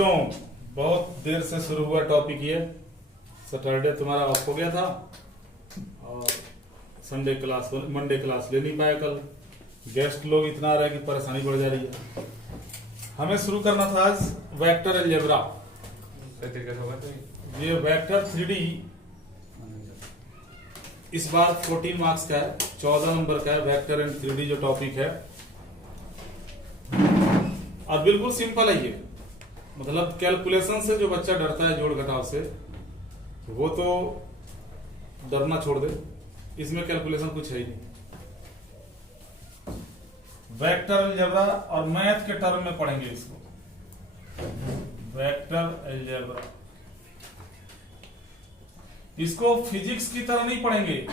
बच्चों बहुत देर से शुरू हुआ टॉपिक ये। सैटरडे तुम्हारा ऑफ हो गया था और संडे क्लास मंडे क्लास ले नहीं पाए। कल गेस्ट लोग इतना आ रहे कि परेशानी बढ़ जा रही है। हमें शुरू करना था आज वेक्टर अलजेब्रा। ये वेक्टर 3D इस बार 14 मार्क्स का है, 14 नंबर का है। वेक्टर एंड 3D जो टॉपिक है और बिल्कुल सिंपल है ये। मतलब कैलकुलेशन से जो बच्चा डरता है जोड़ घटाव से, वो तो डरना छोड़ दे। इसमें कैलकुलेशन कुछ है ही नहीं। वेक्टर अलजेब्रा और मैथ के टर्म में पढ़ेंगे इसको। वेक्टर अलजेब्रा इसको फिजिक्स की तरह नहीं पढ़ेंगे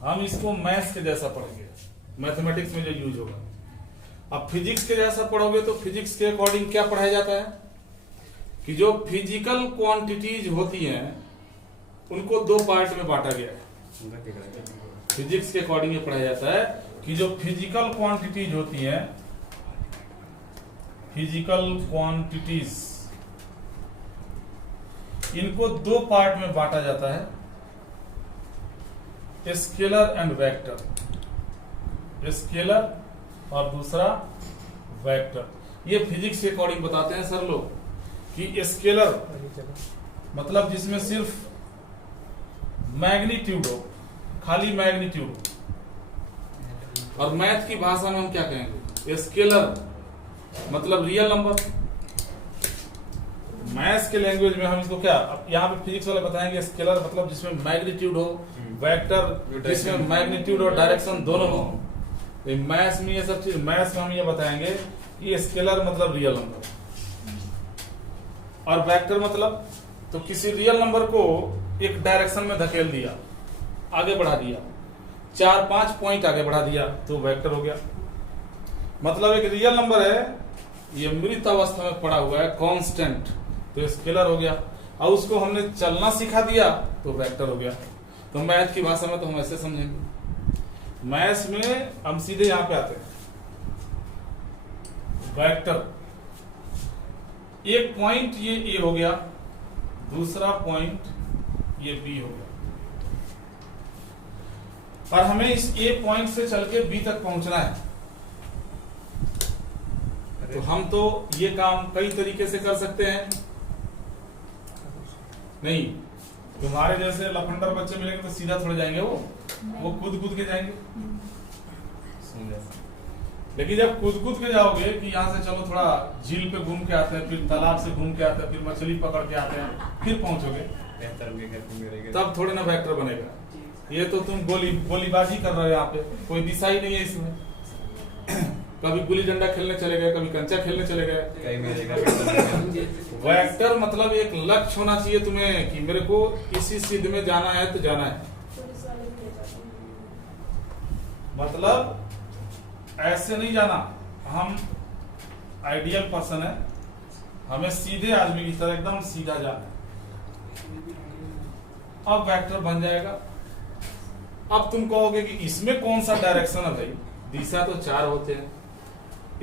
हम, इसको मैथ्स के जैसा पढ़ेंगे। मैथमेटिक्स में जो यूज होगा। अब फिजिक्स के जैसा पढ़ोगे तो फिजिक्स के अकॉर्डिंग क्या पढ़ाया जाता है कि जो फिजिकल क्वांटिटीज होती हैं उनको दो पार्ट में बांटा गया है। फिजिक्स के अकॉर्डिंग ये पढ़ाया जाता है कि जो फिजिकल क्वांटिटीज होती हैं, फिजिकल क्वांटिटीज, इनको दो पार्ट में बांटा जाता है, स्केलर एंड वेक्टर। स्केलर और दूसरा वेक्टर। ये फिजिक्स के अकॉर्डिंग बताते हैं सर लोग कि स्केलर मतलब जिसमें सिर्फ मैग्नीट्यूड हो, खाली मैग्नीट्यूड। और मैथ की भाषा में हम क्या कहेंगे? स्केलर मतलब रियल नंबर। मैथ्स के लैंग्वेज में हम इसको क्या, अब यहाँ पे फिजिक्स वाले बताएंगे स्केलर मतलब जिसमें मैग्नीट्यूड हो, वेक्टर जिसमें मैग्नीट्यूड और डायरेक्शन दोनों हो। मैथ्स में ये सब चीज, मैथ्स में हम ये बताएंगे कि स्केलर मतलब रियल नंबर और वेक्टर मतलब तो किसी रियल नंबर को एक डायरेक्शन में धकेल दिया, आगे बढ़ा दिया, 4-5 पॉइंट आगे बढ़ा दिया तो वेक्टर हो गया। मतलब एक रियल नंबर है, ये मृत अवस्था में पड़ा हुआ है, कांस्टेंट, तो स्केलर हो गया। और उसको हमने चलना सिखा दिया तो वेक्टर हो गया। तो मैथ की भाषा में तो हम ऐसे समझेंगे। मैथ्स में हम सीधे यहां पे आते हैं। वेक्टर एक पॉइंट ये ए हो गया, दूसरा पॉइंट ये बी हो गया और हमें इस ए पॉइंट से चल के बी तक पहुंचना है। तो हम तो ये काम कई तरीके से कर सकते हैं। नहीं, तुम्हारे जैसे लफंडर बच्चे मिलेंगे तो सीधा थोड़े जाएंगे, वो कूद के जाएंगे। लेकिन जब कूद के जाओगे कि यहाँ से चलो थोड़ा झील पे घूम के आते हैं, फिर तालाब से घूम के आते हैं, फिर मछली पकड़ के आते हैं, फिर पहुंचोगे, तब थोड़े ना वेक्टर बनेगा। ये तो तुम गोलीबाजी कर रहे हो, यहाँ पे कोई दिशा ही नहीं है इसमें। कभी गुल्ली डंडा खेलने चले गए, कभी कंचा खेलने चले गए। वेक्टर मतलब एक लक्ष्य होना चाहिए तुम्हें कि मेरे को इसी सिद्ध में जाना है तो जाना है। मतलब ऐसे नहीं जाना। हम आइडियल पर्सन है, हमें सीधे आदमी की तरह एकदम सीधा जाना है। अब वेक्टर बन जाएगा। अब तुम कहोगे कि इसमें कौन सा डायरेक्शन है भाई? दिशा तो 4 होते हैं,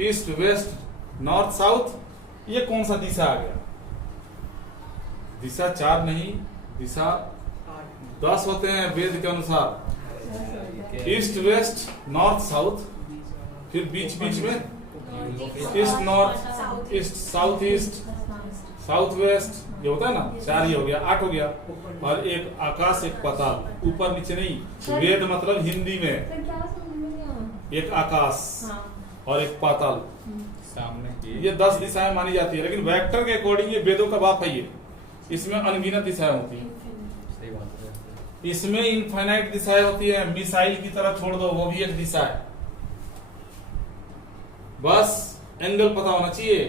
ईस्ट वेस्ट नॉर्थ साउथ। ये कौन सा दिशा आ गया? दिशा 4 नहीं, दिशा 10 होते हैं वेद के अनुसार। ईस्ट वेस्ट नॉर्थ साउथ, फिर बीच में east north, east south east, south west, ये होता है ना। 4 ही हो गया, 8 हो गया। और एक आकाश, एक पाताल, ऊपर नीचे नहीं। वेद मतलब हिंदी में एक आकाश और एक पाताल, सामने ये 10 दिशाएं मानी जाती है। लेकिन वेक्टर के अकॉर्डिंग ये वेदों का बाप है। ये इसमें अनगिनत दिशाएं होती हैं। इसमें इनफाइनाइट दिशाएं होती है। मिसाइल की तरह छोड़ दो, वो भी एक दिशा है। बस एंगल पता होना चाहिए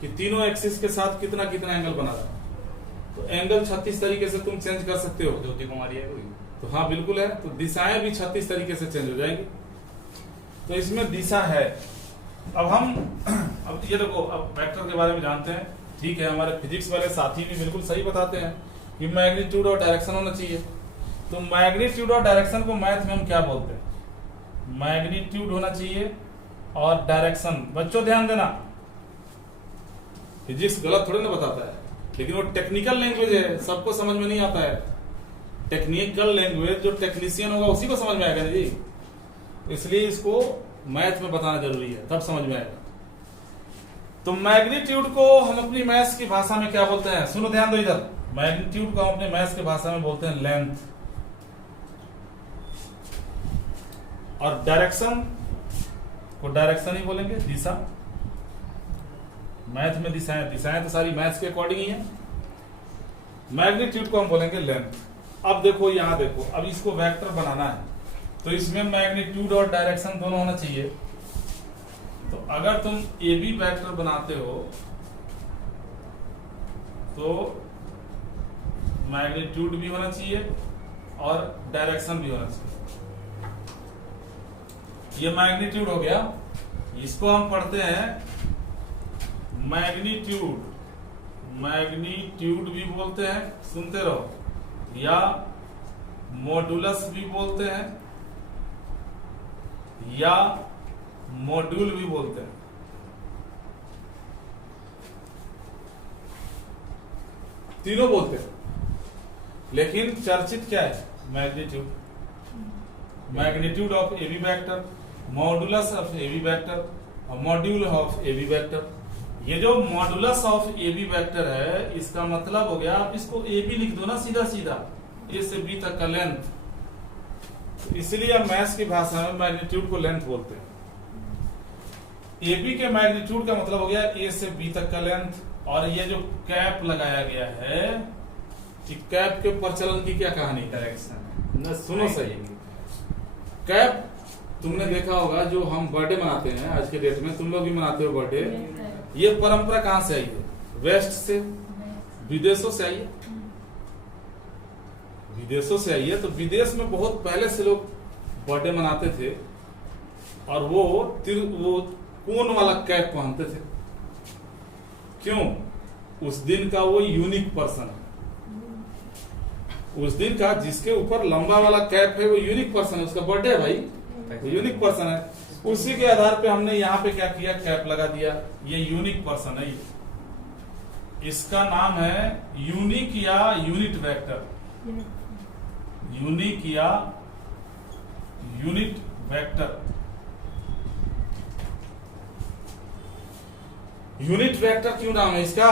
कि तीनों एक्सिस के साथ कितना कितना एंगल बना रहा है। तो एंगल 36 तरीके से तुम चेंज कर सकते हो। ज्योति कुमारी है कोई? तो हाँ बिल्कुल है। तो दिशाएं भी 36 तरीके से चेंज हो जाएंगी। तो इसमें दिशा है। अब ये देखो, अब वेक्टर के बारे में जानते हैं, ठीक है। हमारे फिजिक्स वाले साथी भी बिल्कुल सही बताते हैं कि मैग्नीट्यूड और डायरेक्शन होना चाहिए। तो मैग्नीट्यूड और डायरेक्शन को मैथ में हम क्या बोलते हैं? मैग्नीट्यूड होना चाहिए और डायरेक्शन। बच्चों ध्यान देना, फिजिक्स गलत थोड़ी ना बताता है, लेकिन वो टेक्निकल लैंग्वेज है, सबको समझ में नहीं आता है। टेक्निकल लैंग्वेज जो टेक्नीशियन होगा उसी को समझ में आएगा जी, इसलिए इसको मैथ में बताना जरूरी है, तब समझ में आएगा। तो मैग्नीट्यूड को हम अपनी मैथ्स की भाषा में क्या बोलते हैं, सुनो ध्यान दो इधर। मैग्नीट्यूड को हम अपने मैथ्स की भाषा में बोलते हैं लेंथ, और डायरेक्शन को डायरेक्शन ही बोलेंगे, दिशा। मैथ में दिशाएं, दिशाएं तो सारी मैथ्स के अकॉर्डिंग ही है। मैग्नीट्यूड को हम बोलेंगे लेंथ। अब देखो यहां देखो, अब इसको वेक्टर बनाना है तो इसमें मैग्नीट्यूड और डायरेक्शन दोनों होना चाहिए। तो अगर तुम ए बी वेक्टर बनाते हो तो मैग्नीट्यूड भी होना चाहिए और डायरेक्शन भी होना चाहिए। ये मैग्नीट्यूड हो गया, इसको हम पढ़ते हैं मैग्नीट्यूड, मैग्नीट्यूड भी बोलते हैं, सुनते रहो, या मॉडुलस भी बोलते हैं, या मॉड्यूल भी बोलते हैं। तीनों बोलते हैं, लेकिन चर्चित क्या है, magnitude. Magnitude of A B vector, modulus of A B vector और module of A B vector. ये जो modulus of A B vector है, इसका मतलब हो गया, आप इसको ए बी लिख दो ना सीधा सीधा, ए से बी तक का लेंथ। इसलिए आप मैथ्स की भाषा में मैग्नीट्यूड को लेंथ बोलते हैं। ए बी के मैग्नीट्यूड का मतलब हो गया ए से बी तक का लेंथ। और ये जो कैप लगाया गया है, कि कैप के प्रचलन की क्या कहानी, डायरेक्शन न, सुनो सही। कैप तुमने देखा होगा, जो हम बर्थडे मनाते हैं आज के डेट में, तुम लोग भी मनाते हो बर्थडे, ये परंपरा कहां से आई है, वेस्ट से, विदेशों से आई है। विदेशों से आई है, तो विदेश में बहुत पहले से लोग बर्थडे मनाते थे और वो कोन वाला कैप पहनते थे। क्यों? उस दिन का वो यूनिक पर्सन है, उस दिन का जिसके ऊपर लंबा वाला कैप है वो यूनिक पर्सन है, उसका बर्थडे है भाई, वो यूनिक पर्सन है। उसी के आधार पे हमने यहाँ पे क्या किया, कैप लगा दिया। ये यूनिक पर्सन है, इसका नाम है यूनिक या यूनिट वेक्टर, यूनिक या यूनिट वेक्टर। यूनिट वेक्टर क्यों नाम है इसका?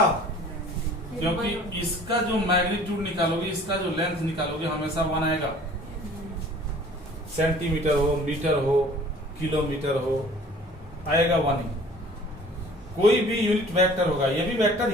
क्योंकि इसका जो मैग्नीट्यूड निकालोगे, इसका जो लेंथ निकालोगे, हमेशा 1 आएगा। सेंटीमीटर हो, मीटर हो, किलोमीटर हो, आएगा 1 ही। कोई भी यूनिट वेक्टर होगा, ये भी वेक्टर ही